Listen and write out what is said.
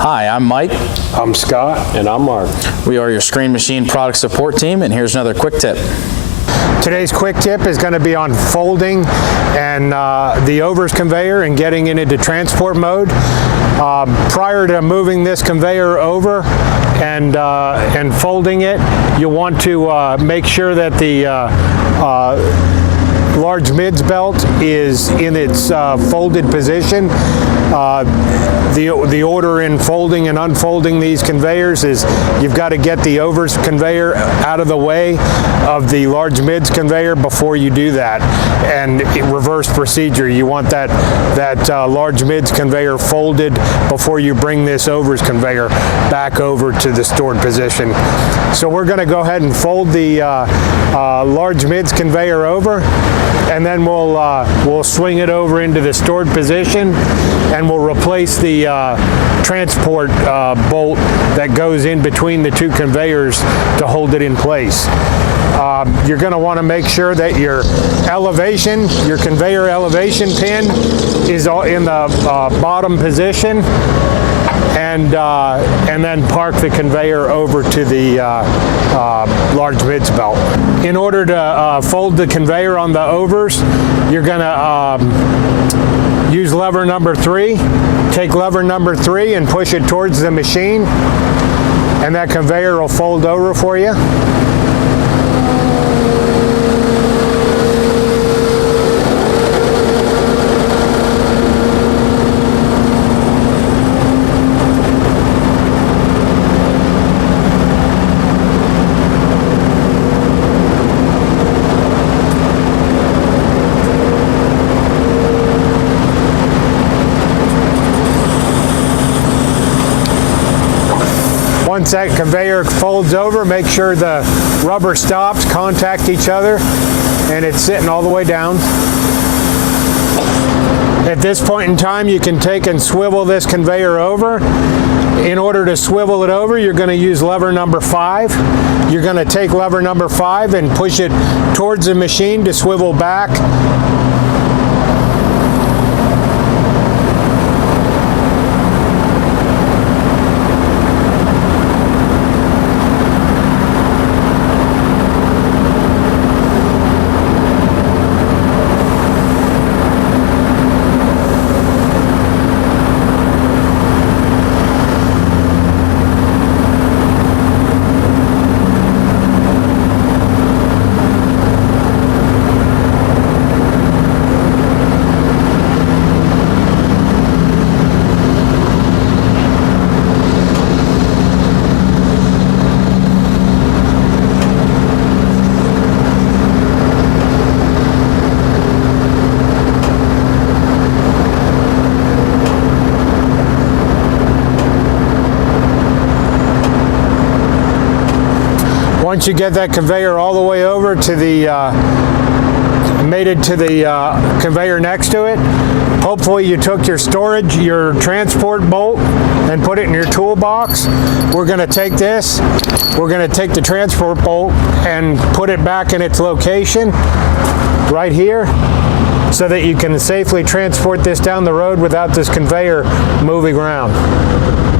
Hi, I'm Mike. I'm Scott. And I'm Mark. We are your Screen Machine product support team, and here's another quick tip. Today's quick tip is going to be on folding and the overs conveyor and getting it into transport mode. Prior to moving this conveyor over and folding it, you'll want to make sure that the large mids belt is in its folded position. The order in folding and unfolding these conveyors is you've got to get the overs conveyor out of the way of the large mids conveyor before you do that. And reverse procedure, you want that large mids conveyor folded before you bring this overs conveyor back over to the stored position. So we're going to go ahead and fold the large mids conveyor over, and then we'll swing it over into the stored position, and we'll replace the transport bolt that goes in between the two conveyors to hold it in place. You're going to want to make sure that your conveyor elevation pin is in the bottom position, and then park the conveyor over to the large mids belt. In order to fold the conveyor on the overs, you're going to use lever number 3. Take lever number 3 and push it towards the machine, and that conveyor will fold over for you. Once that conveyor folds over, make sure the rubber stops, contact each other, and it's sitting all the way down. At this point in time, you can take and swivel this conveyor over. In order to swivel it over, you're going to use lever number 5. You're going to take lever number 5 and push it towards the machine to swivel back. Once you get that conveyor all the way over to the mated to the conveyor next to it, hopefully you took your transport bolt and put it in your toolbox. We're going to take this, we're going to take the transport bolt and put it back in its location right here, so that you can safely transport this down the road without this conveyor moving around.